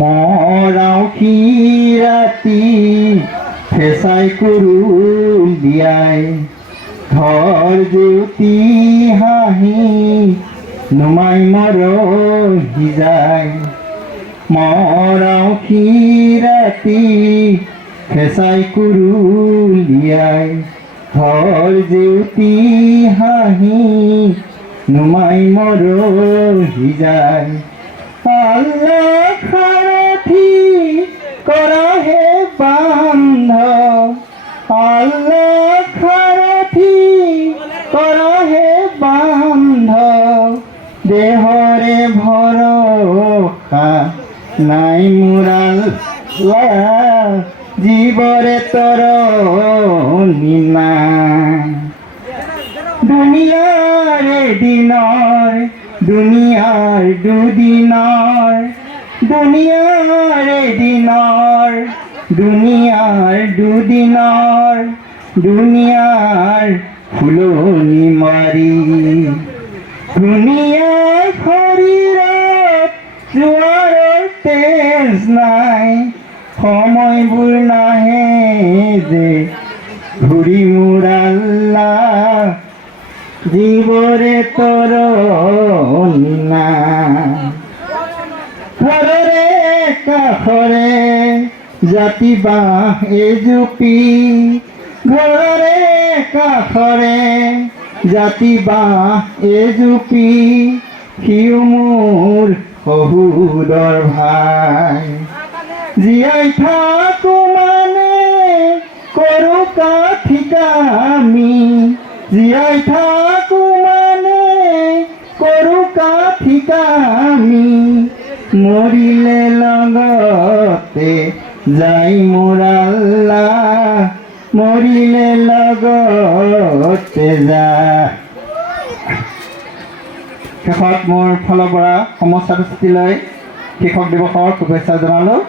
মৰাও সি ৰাতি ফেঁচাই কুৰুল দিয়াই ঘৰ জ্যোতি হাঁহি নুমাই মৰহি যায় মৰাও সি ৰাতি ফেঁচাই কুৰুল দিয়াই ঘৰ জ্যোতি হাঁহি নুমাই মৰহি যায় আল্লাহ সাৰথি কৰাহে বান্ধৱ আল্লাহ সাৰথি কৰাহে বান্ধৱ দেহৰে ভৰসা নাই মোৰ আল্লাহ জীৱৰে তৰণি নাই দুনিয়াৰ এদিনৰ দুনিয়াৰ দুদিনৰ দুনিয়াৰ এদিনৰ দুনিয়াৰ দুদিনৰ দুনিয়াৰ ফুলনি মাৰি দুনিয়াৰ শৰীৰত জোৱাৰৰ তেজ নাই সময়বোৰ নাহে যে ঘূৰি মোৰ আল্লাহ জীৱৰে তৰণি নাই ঘৰৰে কাষৰে জাতি বাঁহ এজুপি ঘৰৰে কাষৰে জাতি বাঁহ এজুপি সিও মোৰ শহুৰৰ ভাই জীয়াই থাকো মানে কৰো কাঠি কামি জীয়াই থাকো মানে কৰো কাঠি কামি মৰিলে লগতে যাই মোৰ আল্লাহ মৰিলে লগতে যায় শেষত মোৰ ফালৰ পৰা সমস্ত ছাত্ৰ ছাত্ৰীলৈ শিক্ষক দিৱসৰ শুভেচ্ছা জনালোঁ।